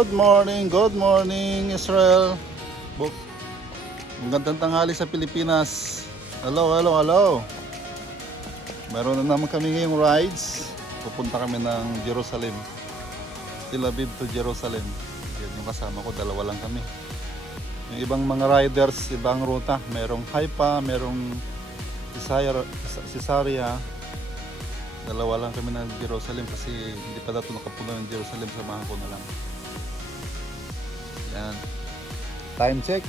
good morning Israel. Magandang tanghali sa Pilipinas. Hello. Meron na naman kami ngayong rides. Pupunta kami ng Jerusalem, Tel Aviv to Jerusalem. Yan yung kasama ko, dalawa lang kami. Yung ibang mga riders, ibang ruta. Merong Haifa, merong Caesarea. Dalawa lang kami ng Jerusalem kasi hindi pa dato nakapunta ng Jerusalem, samahan ko na lang. Yan. Time check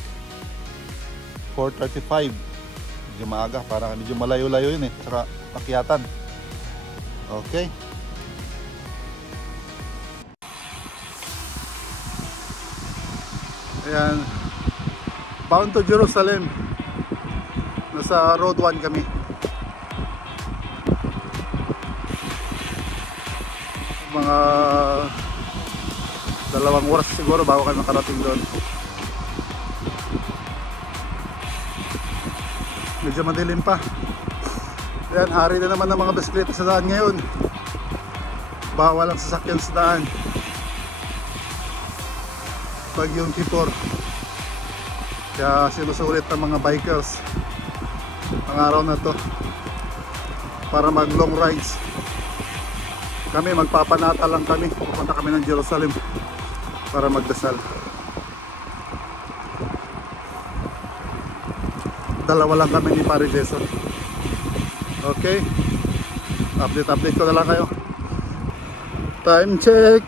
4:35. Medyo maaga, para medyo malayo-layo yun saka akyatan. Okay. Ayan, bound to Jerusalem. Nasa road 1 kami. Mga 2 oras siguro bago kami makarating doon. Medyo madilim pa. Ayan, hari na naman ng mga bisikleta sa daan ngayon. Bawal ang sasakyan sa daan pag yung Kipor. Kaya sinusulit ng mga bikers ang araw na to para mag long rides. Kami magpapanata lang kami, pupunta kami ng Jerusalem para magdasal. Dalawa lang kami ni Pare Jason. Okay, update ko na lang kayo. Time check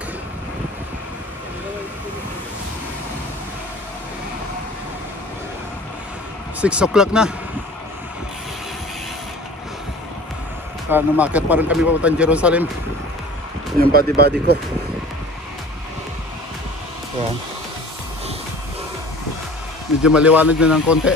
6 o'clock na. Umakit pa rin kami papuntang Jerusalem. Yung body ko. So, medyo maliwanag na ng konti.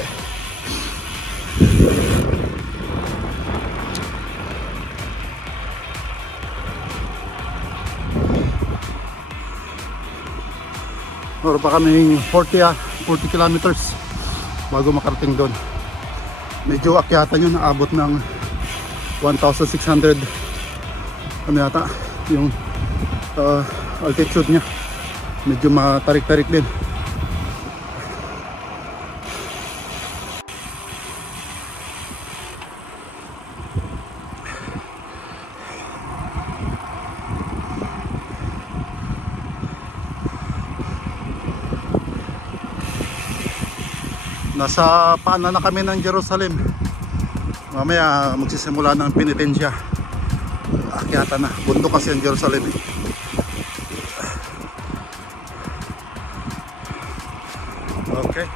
Meron pa kami 40 kilometers bago makarating doon. Medyo akyatan yun, naabot ng 1,600 ano yata yung altitude nya. Medyo matarik-tarik din. Nasa paanan na kami ng Jerusalem. Mamaya magsisimula ng penitensya. Akyata na. Bundok kasi ang Jerusalem Okay.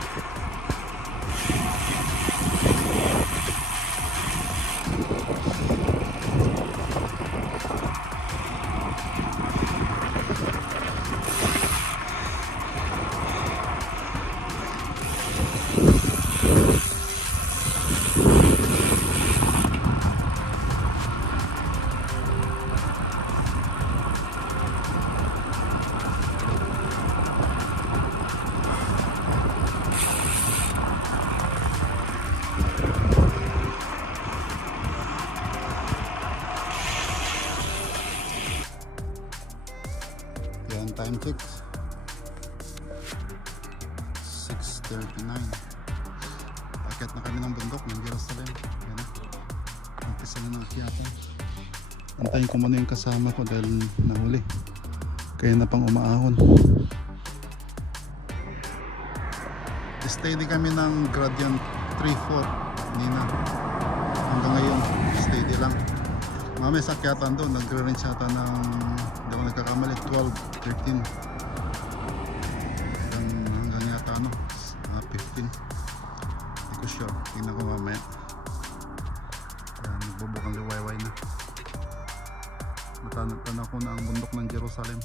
Time check 6:39. Akit na kami ng bundok ng Jerusalem. Yan na. Umpisa na ng akyatan. Antayin ko muna yung kasama ko dahil nahuli. Kaya na pang umaahon. Steady kami ng gradient 3-4. Hindi na. Hanggang ngayon steady lang. Mamaya sa akyatan doon nagre-range yata ng, hindi ako nagkakamali, 12, 13 hanggang yata 15. Hindi ko sure, tingnan ko mamaya. Nagbubukang liwayway na. Natanaw ko na ang bundok ng Jerusalem.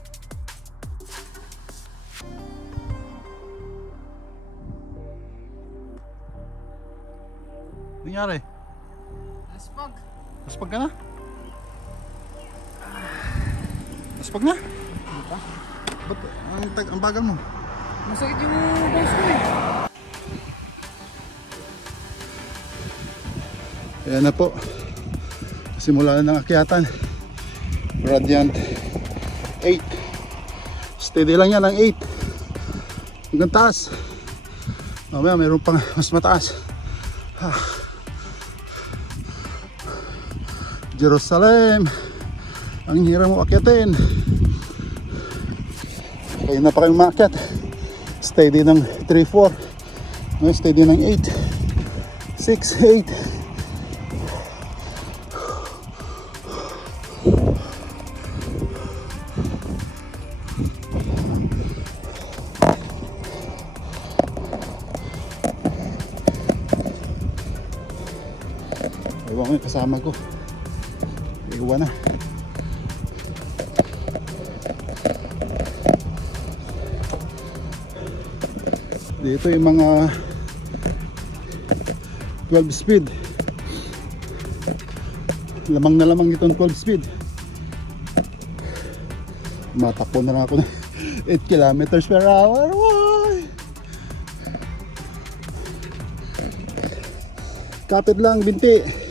Nangyari? Naspag ka na? Naspag na? Hindi pa. Ba't ang bagal mo? Masakit yung boss ko Ayan na po. Simula na ng akyatan. Radiant 8. Steady lang yan ng 8 hanggang taas. Mamaya mayroon pang mas mataas. Jerusalem, ang hirap mo akyatin. Kaya na pa kayong maakyat. Steady ng 3-4, steady ng 8 6-8. Iwan ko yung kasama ko. Iwan na. Dito yung mga 12 speed. Lamang na lamang itong 12 speed. Matakbo na lang ako na 8 kilometers per hour. Kapit lang, binti.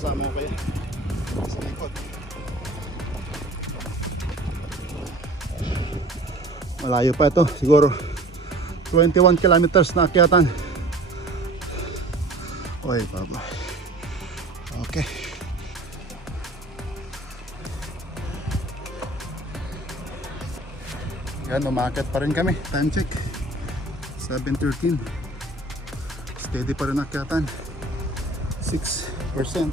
Kasama ko kayo sa likod. Malayo pa ito, siguro 21 kilometers na akyatan. Oy, baba. Okay. Yan, umakyat pa rin kami. Time check 7:13. Steady pa rin akyatan. 6%.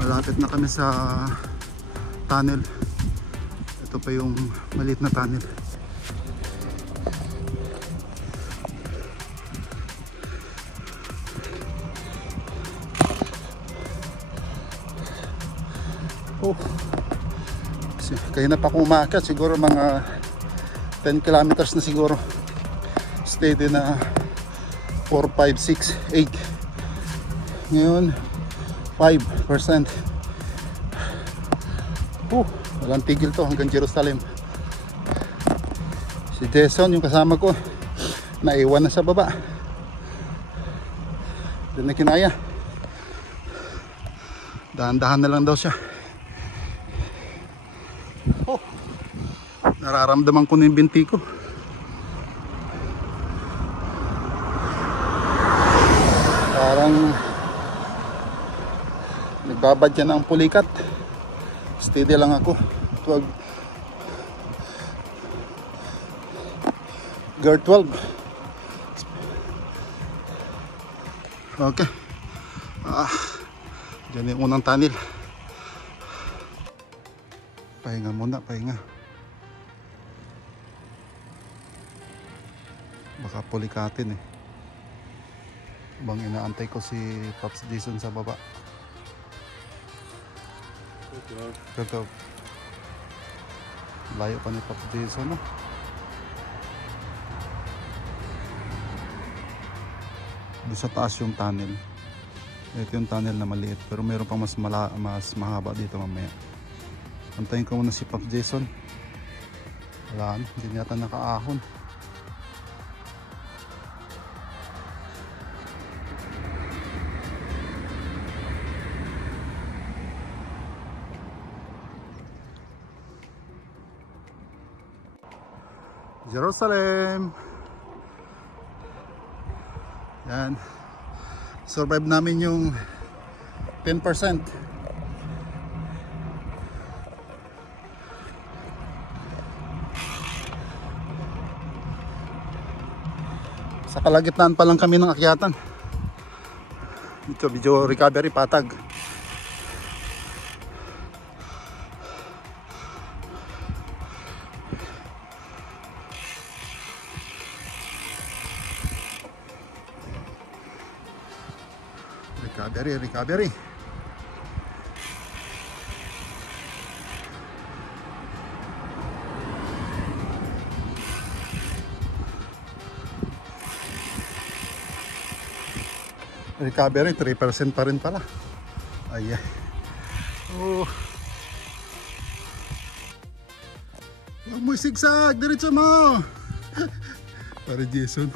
Malapit na kami sa tunnel. Ito pa yung maliit na tunnel. Oh, kaya na pa akong umakyat, siguro mga 10 kilometers na siguro. Steady na 4, 5, 6, 8. Ngayon 5%. Walang tigil to hanggang Jerusalem. Si Jason, yung kasama ko, naiwan na sa baba. Doon na kinaya. Dahan-dahan na lang daw siya. Nararamdaman ko na yung binti ko. Parang nagbabadya na ang pulikat. Steady lang ako. Tuwag Guard 12. Okay. Diyan yung unang tunnel. Pahinga muna, pahinga. Baka pulikatin eh. Bang inaantay ko si Pops Jason sa baba. Ito. Layo pa ni Pops Jason, no? Doon sa taas yung tunnel. Ito yung tunnel na maliit, pero mayroon pang mas mahaba dito mamaya. Antayin ko muna si Pops Jason. Wala, hindi yata nakaahon. Jerusalem. Yan. Survive namin yung 10%. Sa kalagitnaan pa lang kami ng akyatan. Ito video recovery patag. Recovery. Recovery, 3% pa rin pala. Ayan. Oh. Huwag mo sigsag, diretso mo. Para Jason.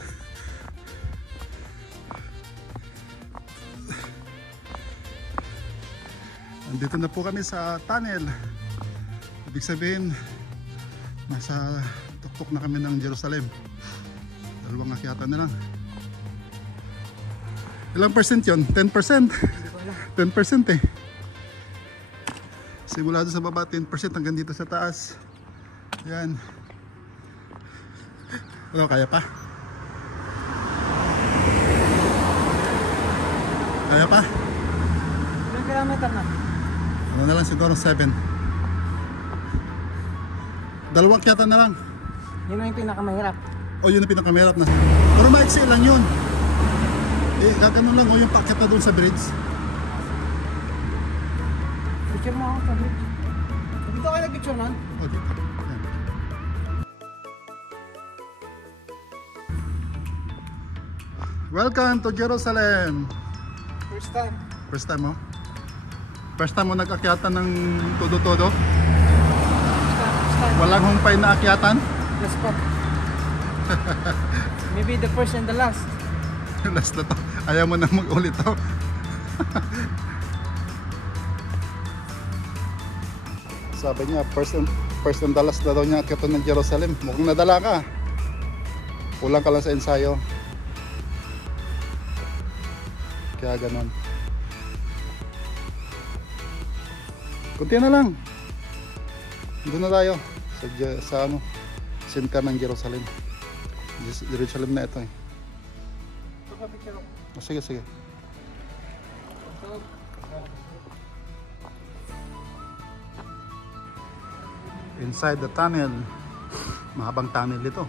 Dito na po kami sa tunnel. Ibig sabihin, nasa tuktok na kami ng Jerusalem. Dalawang akyatan na lang. Ilang percent yun? 10%? 10% eh. Simula doon sa baba, 10% hanggang dito sa taas. Yan. Ano, kaya pa? Kaya pa? Ilang kilometer na? Ano na lang siguro, 7. Dalawang akyatan na lang. Yun na yung pinakamahirap. O yun ang pinakamahirap na. Pero maiksi lang yun. Eh, gaganon lang o yung paakyat na doon sa bridge. Picture mo ako sa bridge. Dito kayo nag-picture nun? O dito. Yan. Welcome to Jerusalem. First time. First time mo? First time mo nag-akyatan ng todo-todo? First time. Walang humpay na akyatan? Yes po. Maybe the first and the last. Last na to. Ayaw mo na mag-ulit to. Sabi niya, first and the last na daw niya akyatan ng Jerusalem. Mukhang nadala ka. Kulang ka lang sa ensayo. Kaya ganon. Kunti na lang. Doon na tayo sa ano, center ng Jerusalem. Jerusalem na ito eh. Pagka-picture ako. Oh, sige, sige. Inside the tunnel. Mahabang tunnel ito.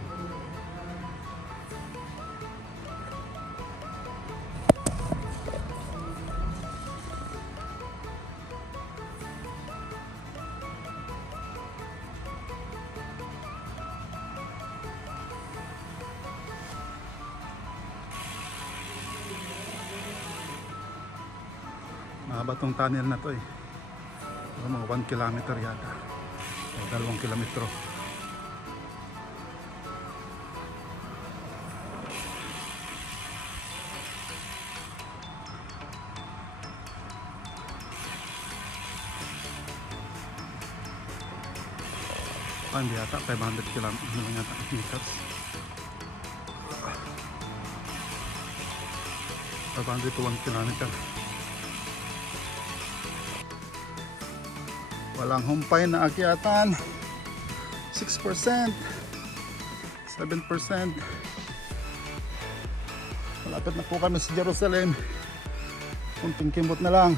Mahaba tong tunnel na to eh. Mga 1 kilometer yata. O 2 kilometro. Hindi yata, 500 kilometers lang yata meters. 500 to 1 kilometer. Walang humpay na akyatan. 6%. 7%. Malapit na po kami sa Jerusalem. Kunting kimbot na lang.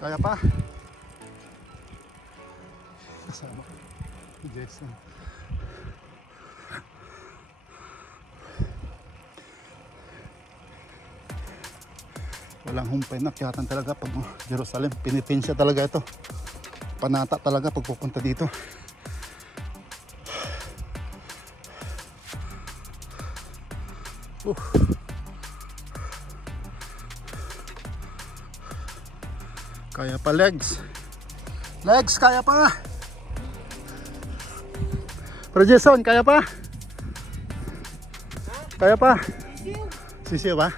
Kaya pa? Kasama ko. Jason. Walang humpay na akyatan talaga pag Jerusalem. Pinitensya talaga ito. Panata talaga pag pupunta dito. Kaya pa legs. Legs, kaya pa. Pero Jason, kaya pa? Kaya pa? Sisiw ba?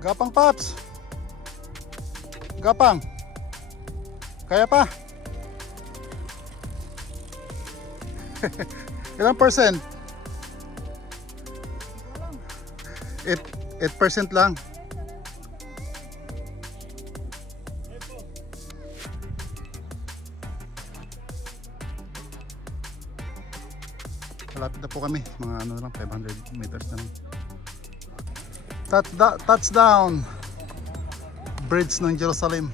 Gapang Paps. Gapang. Kaya pa? Ilang percent? 8% lang. Malapit na po kami. Mga ano lang, 500 meters na lang. Touchdown! Bridge ng Jerusalem.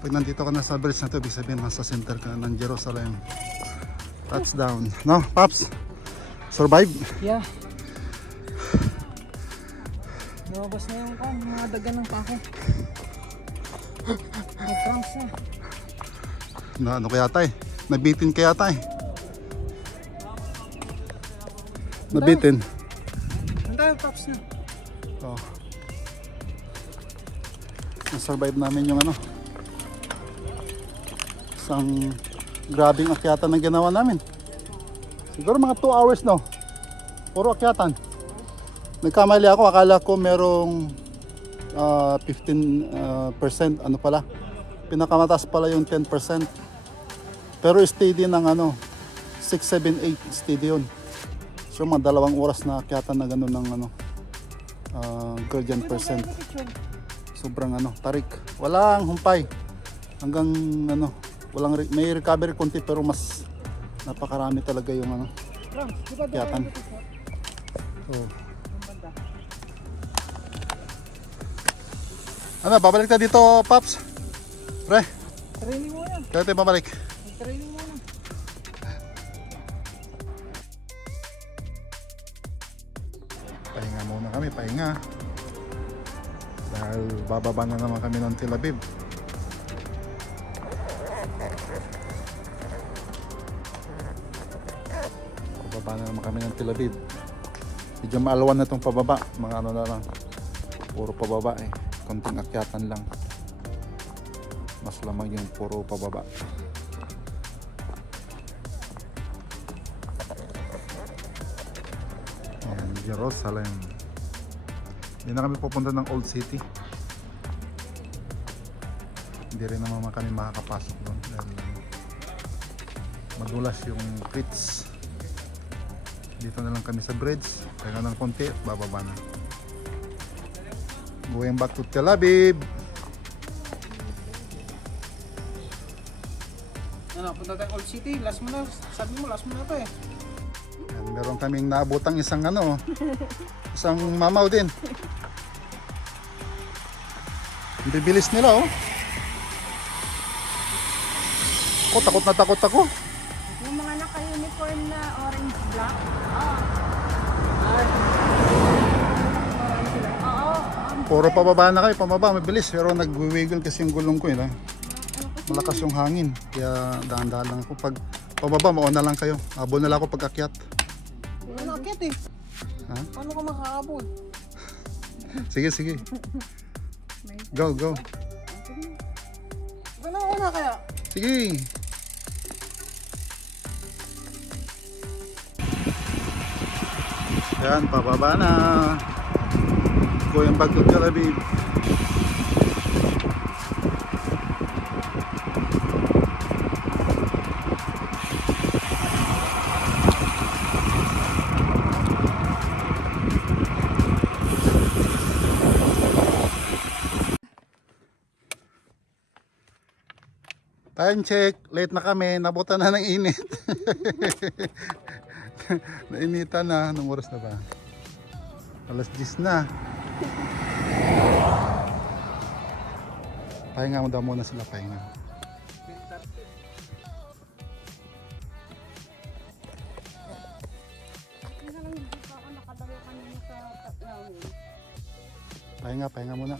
Pag nandito ka na sa bridge na ito, ibig sabihin nasa center ka ng Jerusalem. Touchdown. No, Paps? Survive? Yeah. Lumabas na yung mga dagan ng pako. Nag-cramps na. Ano kaya tayo? Nabitin kaya tayo? Nabitin. Ang tayo, Paps na. Oh. Na-survive namin yung ano, isang grabing akyatan na ginawa namin. Siguro mga 2 hours no. Puro akyatan. Nagkamali ako, akala ko merong 15% ano pala. Pinakamataas pala yung 10%. Pero steady ng ano 6, 7, 8 steady yun. So mga 2 oras na akyatan na gano'n ng ano gradient percent. Sobrang ano, tarik. Walang humpay. Hanggang ano, may recovery konti pero mas napakarami talaga yung ano akyatan. Oh. Ano, babalik na dito, Paps? Pre? Training mo yan. Kaya tayo babalik. Training mo na. Pahinga muna kami, pahinga. Dahil bababa na naman kami ng Tel Aviv. Bababa na naman kami ng Tel Aviv. Medyo maalawan na itong pababa. Mga ano na lang. Puro pababa eh. Konting akyatan lang. Mas lamang yung puro pababa. Ayan, Jerusalem. Hindi na kami pupunta ng Old City. Hindi rin naman kami makakapasok doon dahil madulas yung streets. Dito na lang kami sa bridge. Kaya ng konti, bababa na. Going back to Tel Aviv. Ano, punta tayong Old City. Last mo na. Sabi mo, last mo na to eh. Ayan, meron kaming naabutang isang ano, isang mamaw din. Ang bibilis nila oh. Ako, takot na takot ako. Yung mga naka-uniform na orange black. Puro pababa na kayo, pababa, mabilis. Pero nagwiwiggle kasi yung gulong ko eh. Malakas yung hangin. Kaya dahan-dahan lang ako. Pag pababa, mauna lang kayo. Habol na lang ako pag akyat. Ano, akyat eh. Ha? Paano ka makakabol? Sige, sige. Go, go. Ano una kaya? Sige. Yan, pababa na. Going back to Tel Aviv. Time check, late na kami, nabutan na ng init. Nainitan na, anong oras na ba? Alas 10 na. Pahinga mo daw muna sila, pahinga. Pahinga, pahinga muna.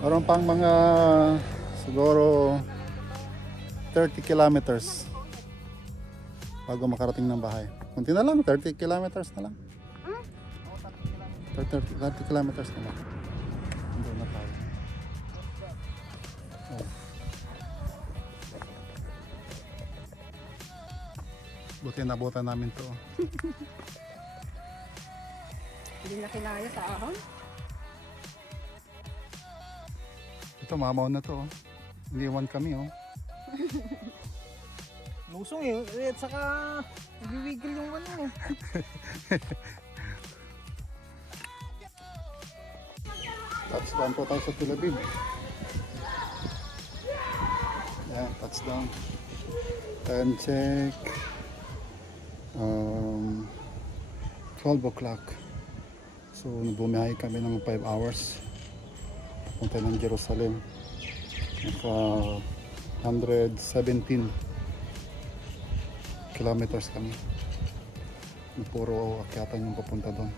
Meron pang mga siguro 30 kilometers bago makarating ng bahay. Kunti na lang, 30 kilometers na lang. 30 kilometers na lang. Hindi na tayo. Oh. Buti nabutan namin to. Hindi na kinaya sa ahon. Ito, mamaw na to. Oh. Iniwan kami oh. Lusong eh. At saka nagwiwiggle yung ano eh. Touchdown po tayo sa Tel Aviv. Yan, touchdown. Time check. 12 o'clock. So, bumiyahe kami ng 5 hours. Punta ng Jerusalem. Naka 117 kilometers kami. Puro akyatan yung papunta doon.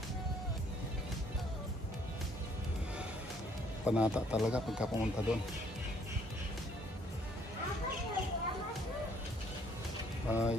Panata talaga pagka pumunta doon. Bye.